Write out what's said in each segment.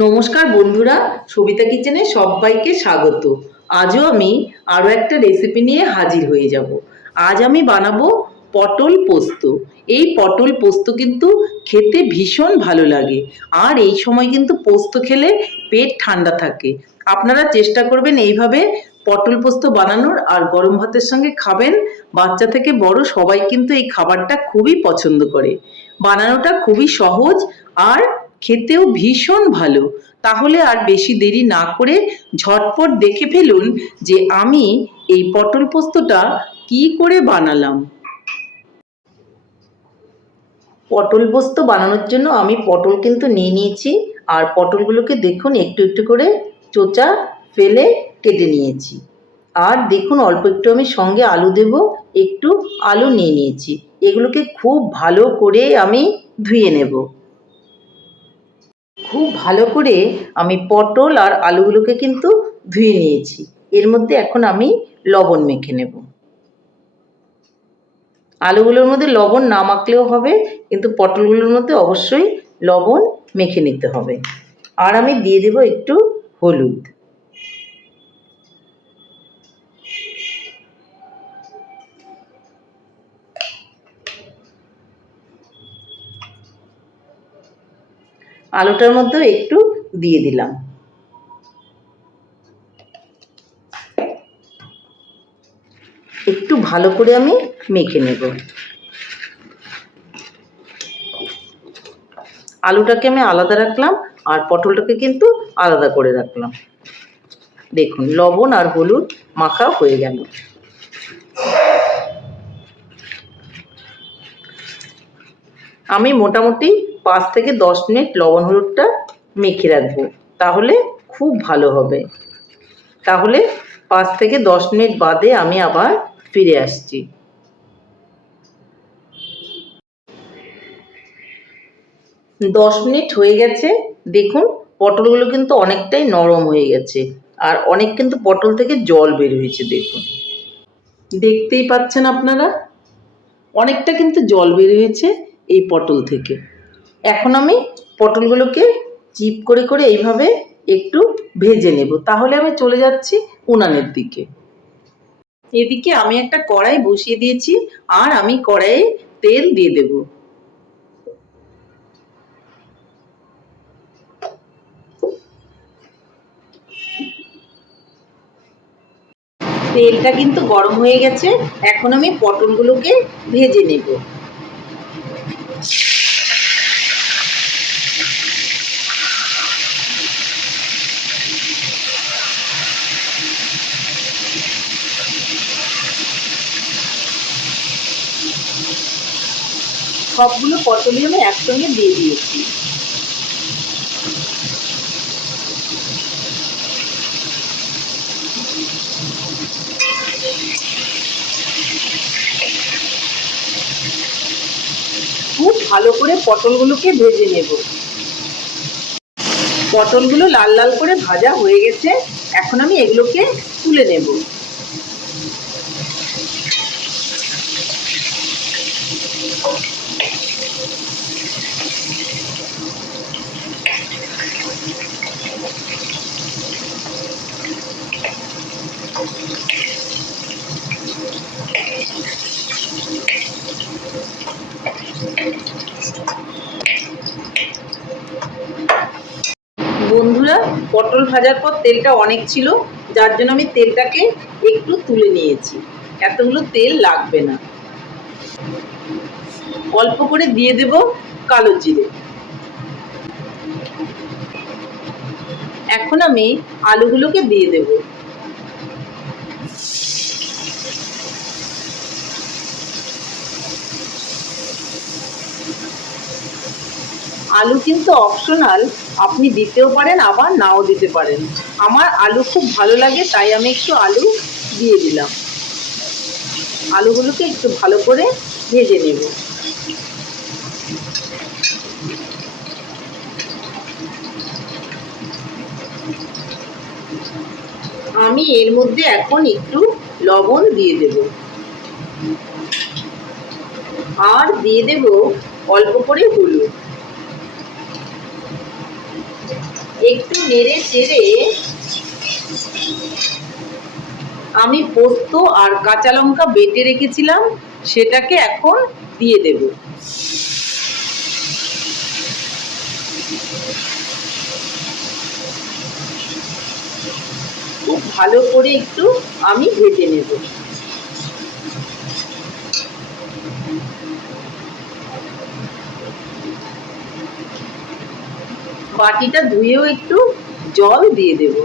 নমস্কার বন্ধুরা, সবিতা কিচেনে সবাইকে স্বাগত। আজও আমি আরও একটা রেসিপি নিয়ে হাজির হয়ে যাব। আজ আমি বানাবো পটল পোস্ত। এই পটল পোস্ত কিন্তু খেতে ভীষণ ভালো লাগে, আর এই সময় কিন্তু পোস্ত খেলে পেট ঠান্ডা থাকে। আপনারা চেষ্টা করবেন এইভাবে পটল পোস্ত বানানোর, আর গরম ভাতের সঙ্গে খাবেন। বাচ্চা থেকে বড় সবাই কিন্তু এই খাবারটা খুবই পছন্দ করে। বানানোটা খুবই সহজ আর খেতেও ভীষণ ভালো। তাহলে আর বেশি দেরি না করে ঝটপট দেখে ফেলুন যে আমি এই পটল পোস্তটা কি করে বানালাম। পটল পোস্ত বানানোর জন্য আমি পটল কিন্তু নিয়ে নিয়েছি, আর পটলগুলোকে দেখুন একটু একটু করে চোচা ফেলে কেটে নিয়েছি। আর দেখুন অল্প একটু আমি সঙ্গে আলু দেব, একটু আলু নিয়ে নিয়েছি। এগুলোকে খুব ভালো করে আমি ধুয়ে নেব। খুব ভালো করে আমি পটল আর আলুগুলোকে কিন্তু ধুয়ে নিয়েছি। এর মধ্যে এখন আমি লবণ মেখে নেব। আলুগুলোর মধ্যে লবণ না মাখলেও হবে, কিন্তু পটলগুলোর মধ্যে অবশ্যই লবণ মেখে নিতে হবে। আর আমি দিয়ে দেব একটু হলুদ। আলুটার মধ্যেও একটু দিয়ে দিলাম। একটু ভালো করে আমি মেখে নেব। আলুটাকে আমি আলাদা রাখলাম, আর পটলটাকে কিন্তু আলাদা করে রাখলাম। দেখুন লবণ আর হলুদ মাখা হয়ে গেল। আমি মোটামুটি 5 থেকে 10 মিনিট লবণ হলুদটা মেখে রাখবো, তাহলে খুব ভালো হবে। তাহলে 5 থেকে 10 মিনিট বাদে আমি আবার ফিরে আসছি। 10 মিনিট হয়ে গেছে। দেখুন পটলগুলো কিন্তু অনেকটাই নরম হয়ে গেছে, আর অনেক কিন্তু পটল থেকে জল বের হয়েছে। দেখুন, দেখতেই পাচ্ছেন আপনারা, অনেকটা কিন্তু জল বের হয়েছে এই পটল থেকে। এখন আমি পটলগুলোকে চিপ করে করে এইভাবে একটু ভেজে নেব। তাহলে আমি চলে যাচ্ছি উনানের দিকে। এদিকে আমি একটা কড়াই বসিয়ে দিয়েছি, আর আমি কড়াইয়ে তেল দিয়ে দেব। তেলটা কিন্তু গরম হয়ে গেছে। এখন আমি পটলগুলোকে ভেজে নেব। সবগুলো পটলই আমি একসঙ্গে দিয়ে দিয়েছি। খুব ভালো করে পটলগুলোকে ভেজে নেব। পটলগুলো লাল লাল করে ভাজা হয়ে গেছে। এখন আমি এগুলোকে তুলে নেব। বন্ধুরা, পটল ভাজার পর তেলটা অনেক ছিল, যার জন্য আমি তেলটাকে একটু তুলে নিয়েছি। এতগুলো তেল লাগবে না। অল্প করে দিয়ে দেব কালো জিরে। এখন আমি আলুগুলোকে দিয়ে দেব। আলু কিন্তু অপশনাল, আপনি দিতেও পারেন আবার নাও দিতে পারেন। আমার আলু খুব ভালো লাগে, তাই আমি একটু আলু দিয়ে দিলাম। আলুগুলোকে একটু ভালো করে ভেজে নেব। আমি এর মধ্যে এখন একটু লবণ দিয়ে দেব, আর দিয়ে দেব অল্প করে হলুদ। একটু নেড়ে চেড়ে আমি পোস্ত আর কাঁচা লঙ্কা বেটে রেখেছিলাম সেটাকে এখন দিয়ে দেব। খুব ভালো করে একটু আমি ভেজে নেব। বাটিটা ধুয়েও একটু জল দিয়ে দেব।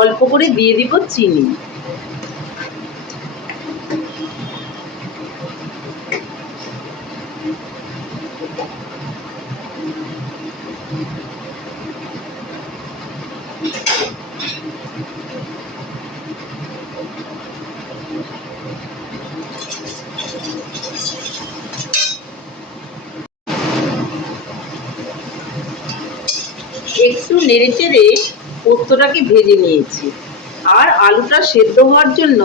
অল্প করে দিয়ে দিব চিনি। একটু নেড়ে চেড়ে পোস্তটাকে ভেজে নিয়েছি, আর আলুটা সেদ্ধ হওয়ার জন্য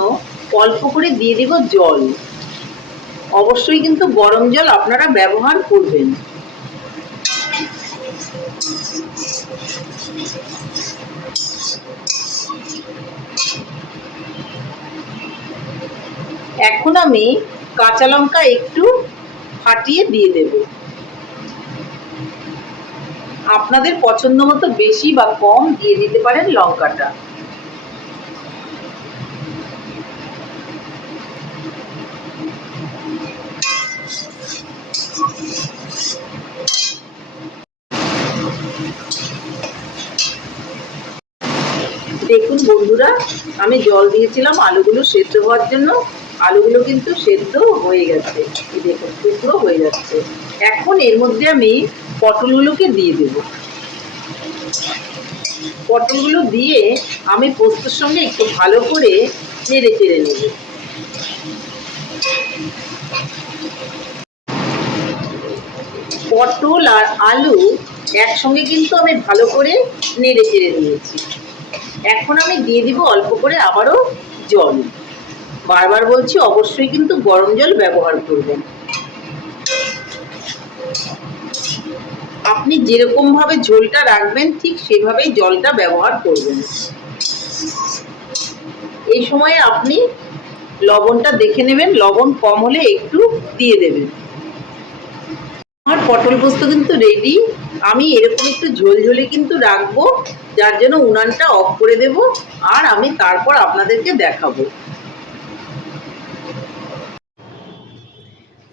অল্প করে দিয়ে দিব জল। অবশ্যই কিন্তু গরম জল আপনারা ব্যবহার করবেন। এখন আমি কাঁচা লঙ্কা একটু ফাটিয়ে দিয়ে দেব। আপনাদের পছন্দ মতো বেশি বা কম দিয়ে দিতে পারেন লঙ্কাটা। দেখুন বন্ধুরা, আমি জল দিয়েছিলাম আলুগুলো সেদ্ধ হওয়ার জন্য। আলুগুলো কিন্তু সেদ্ধ হয়ে গেছে, দেখুন টুকরো হয়ে যাচ্ছে। এখন এর মধ্যে আমি পটলগুলোকে দিয়ে দেব। পটলগুলো দিয়ে আমি পোস্তর সঙ্গে একটু ভালো করে নেড়ে চেড়ে নেব। পটল আর আলু একসঙ্গে কিন্তু আমি ভালো করে নেড়ে চেড়ে নিয়েছি। এখন আমি দিয়ে দিব অল্প করে আবারও জল। বারবার বলছি, অবশ্যই কিন্তু গরম জল ব্যবহার করবেন। আপনি যেরকম ভাবে ঝোলটা রাখবেন ঠিক সেভাবেই জলটা ব্যবহার করবেন। এই সময়ে আপনি লবণটা দেখে নেবেন, লবণ কম হলে একটু দিয়ে দেবেন। আমার পটল পোস্ত কিন্তু রেডি। আমি এরকম একটু ঝোলঝোলে কিন্তু রাখবো, যার জন্য উনানটা অফ করে দেব, আর আমি তারপর আপনাদেরকে দেখাবো।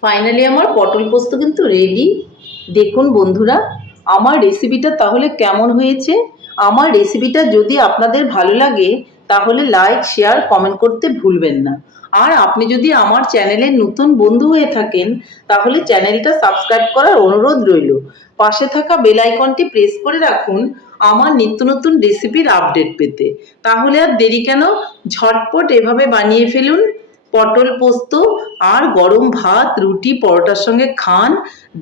ফাইনালি আমার পটল পোস্ত কিন্তু রেডি। দেখুন বন্ধুরা, আমার রেসিপিটা তাহলে কেমন হয়েছে। আমার রেসিপিটা যদি আপনাদের ভালো লাগে তাহলে লাইক, শেয়ার, কমেন্ট করতে ভুলবেন না। আর আপনি যদি আমার চ্যানেলের নতুন বন্ধু হয়ে থাকেন তাহলে চ্যানেলটা সাবস্ক্রাইব করার অনুরোধ রইল। পাশে থাকা বেল আইকনটি প্রেস করে রাখুন আমার নিত্য নতুন রেসিপির আপডেট পেতে। তাহলে আর দেরি কেন, ঝটপট এভাবে বানিয়ে ফেলুন পটল পোস্ত, আর গরম ভাত, রুটি, পরোটার সঙ্গে খান,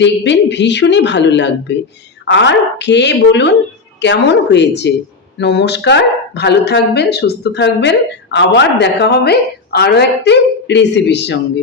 দেখবেন ভীষণই ভালো লাগবে। আর খেয়ে বলুন কেমন হয়েছে। নমস্কার, ভালো থাকবেন, সুস্থ থাকবেন। আবার দেখা হবে আরও একটি রেসিপির সঙ্গে।